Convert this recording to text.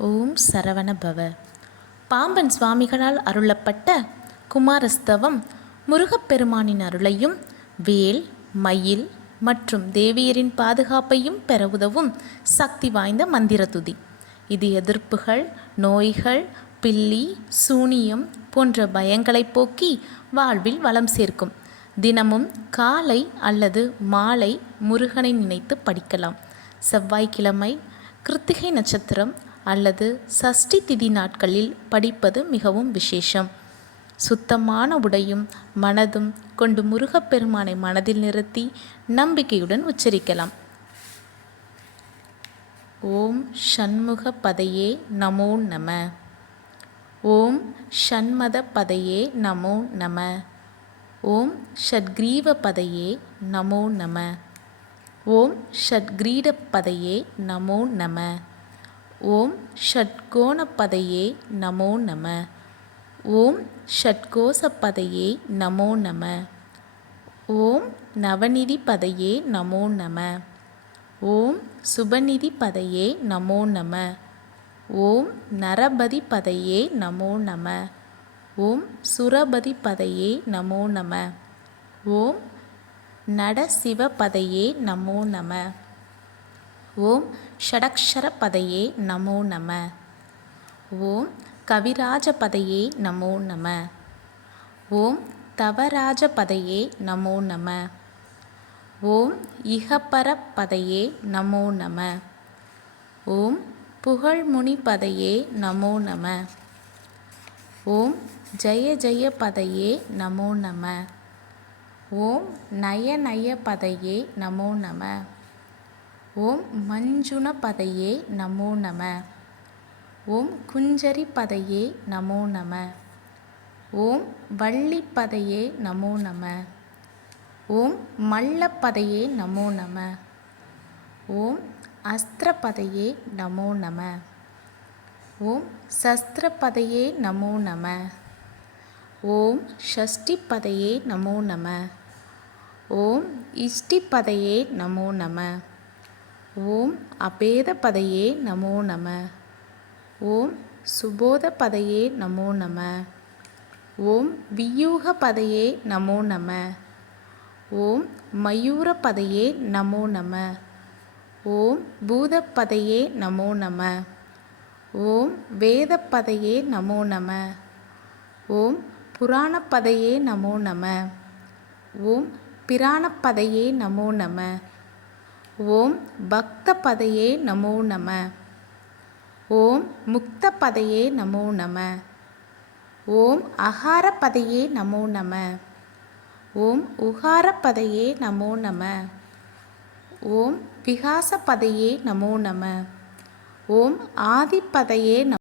ஓம் சரவண பவ. பாம்பன் சுவாமிகளால் அருளப்பட்ட குமாரஸ்தவம் முருகப்பெருமானின் அருளையும் வேல், மயில் மற்றும் தேவியரின் பாதுகாப்பையும் பெற உதவும் சக்தி வாய்ந்த மந்திர துதி. இது எதிர்ப்புகள், நோய்கள், பில்லி, சூனியம் போன்ற பயங்களை போக்கி வாழ்வில் வளம் சேர்க்கும். தினமும் காலை அல்லது மாலை முருகனை நினைத்து படிக்கலாம். செவ்வாய்க்கிழமை, கிருத்திகை நட்சத்திரம் அல்லது சஷ்டி திதி நாட்களில் படிப்பது மிகவும் விசேஷம். சுத்தமான உடையும் மனதும் கொண்டு முருகப்பெருமானை மனதில் நிறுத்தி நம்பிக்கையுடன் உச்சரிக்கலாம். ஓம் ஷண்முக பதையே நமோ நம. ஓம் ஷண்மத பதையே நமோ நம. ஓம் ஷட்கிரீவ பதையே நமோ நம. ஓம் ஷட்கிரீட பதையே நமோ நம. ஓம் ஷட்கோண பதையே நமோ நம. ஓம் ஷட்கோச பதையே நமோ நம. ஓம் நவநிதி பதையே நமோ நம. ஓம் சுபநிதி பதையே நமோ நம. ஓம் நரபதி பதையே நமோ நம. ஓம் சுரபதி பதையே நமோ நம. ஓம் நடசிவ பதையே நமோ நம. ஓம் ஷடக்ஷர பதையே நமோ நம. ஓம் கவிராஜ பதையே நமோ நம. ஓம் தவராஜ பதையே நமோ நம. ஓம் இகப்பர பதையே நமோ நம. ஓம் புகழ்முனி பதையே நமோ நம. ஓம் ஜெய ஜெய பதையே நமோ நம. ஓம் நயநய பதையே நமோ நம. ஓம் மஞ்சுன பதையே நமோ நம. ஓம் குஞ்சரி பதையே நமோ நம. ஓம் வள்ளி பதையே நமோ நம. ஓம் மல்ல பதையே நமோ நம. ஓம் அஸ்திர பதையே நமோ நம. ஓம் சஸ்திர பதையே நமோ நம. ஓம் ஷஷ்டி பதையே நமோ நம. ஓம் இஷ்டி பதையே நமோ நம. ஓம் அபேத பதையே நமோ நம. ஓம் சுபோத பதையே நமோ நம. ஓம் வியூக பதையே நமோ நம. ஓம் மயூர பதையே நமோ நம. ஓம் பூத பதையே நமோ நம. ஓம் வேத பதையே நமோ நம. ஓம் புராண பதையே நமோ நம. ஓம் பிராண பதையே நமோ நம. ஓம் பக்த பதையே நமோ நம. ஓம் முக்த பதையே நமோ நம. ஓம் அகார பதையே நமோ நம. ஓம் உகார பதையே நமோ நம. ஓம் விகாச பதையே நமோ நம. ஓம் ஆதி பதையே